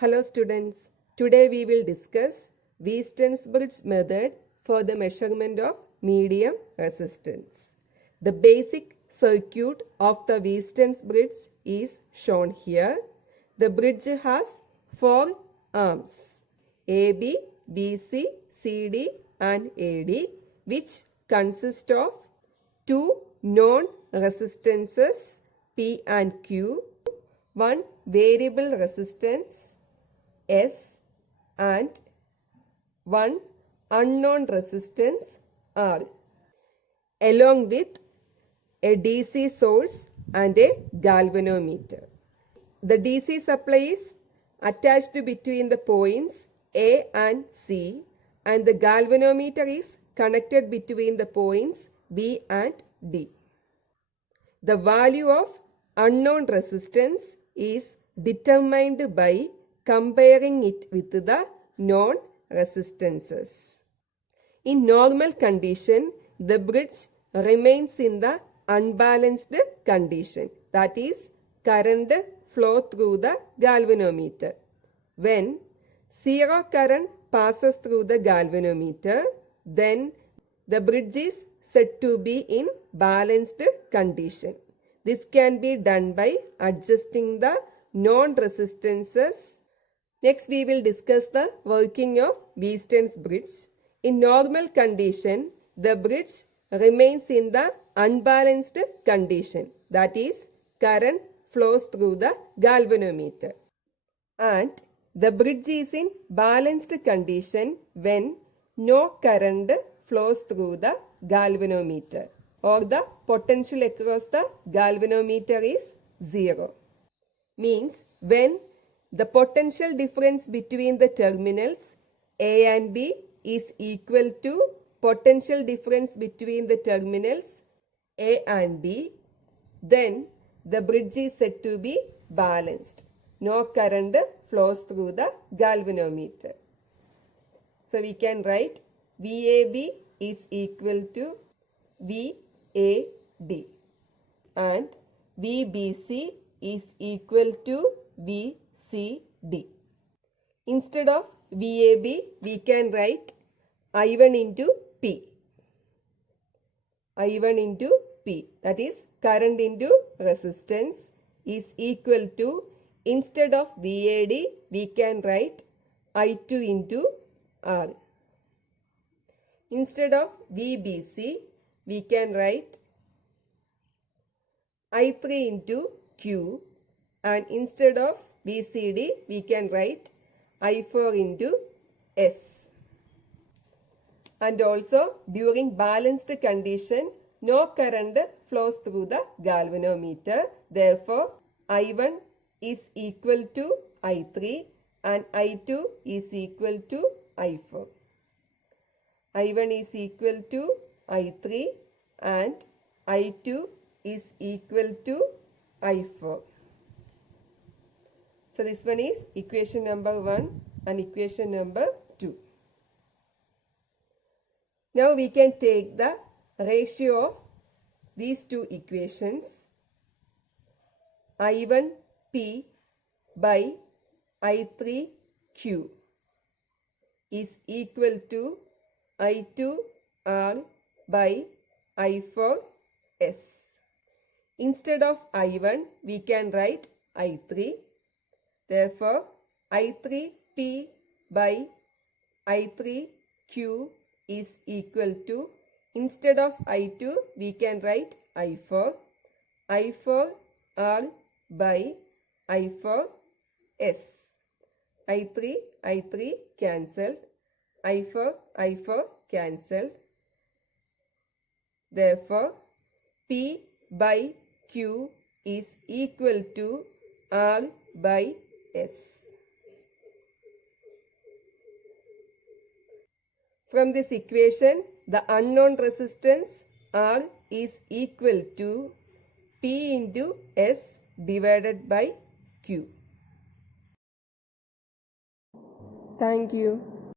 Hello students, today we will discuss Wheaton's bridge method for the measurement of medium resistance. The basic circuit of the Wheaton's bridge is shown here. The bridge has 4 arms AB, BC, CD and AD, which consist of 2 non-resistances P and Q, 1 variable resistance S and 1 unknown resistance R, along with a DC source and a galvanometer. The DC supply is attached between the points A and C, and the galvanometer is connected between the points B and D. The value of unknown resistance is determined by comparing it with the known resistances. In normal condition, the bridge remains in the unbalanced condition, that is, current flow through the galvanometer. When zero current passes through the galvanometer, then the bridge is said to be in balanced condition. This can be done by adjusting the known resistances. Next, we will discuss the working of Wheaton's bridge. In normal condition, the bridge remains in the unbalanced condition, that is, current flows through the galvanometer. And the bridge is in balanced condition when no current flows through the galvanometer, or the potential across the galvanometer is 0. Means when the potential difference between the terminals A and B is equal to potential difference between the terminals A and D, then the bridge is said to be balanced. No current flows through the galvanometer. So we can write VAB is equal to VAD and VBC is equal to VCD. Instead of VAB, we can write I1 into P. I1 into P, that is current into resistance, is equal to, instead of VAD, we can write I2 into R. Instead of VBC, we can write I3 into Q, and instead of VCD, we can write I4 into S. And also, during balanced condition, no current flows through the galvanometer. Therefore, I1 is equal to I3 and I2 is equal to I4. I1 is equal to I3 and I2 is equal to I4. So this one is equation number 1 and equation number 2. Now we can take the ratio of these two equations. I1P by I3Q is equal to I2R by I4S. Instead of I1, we can write I3. Therefore, I3P by I3Q is equal to, instead of I2, we can write I4. I4R by I4S. I3 cancelled. I4 cancelled. Therefore, P by Q is equal to R by S. From this equation, the unknown resistance R is equal to P into S divided by Q. Thank you.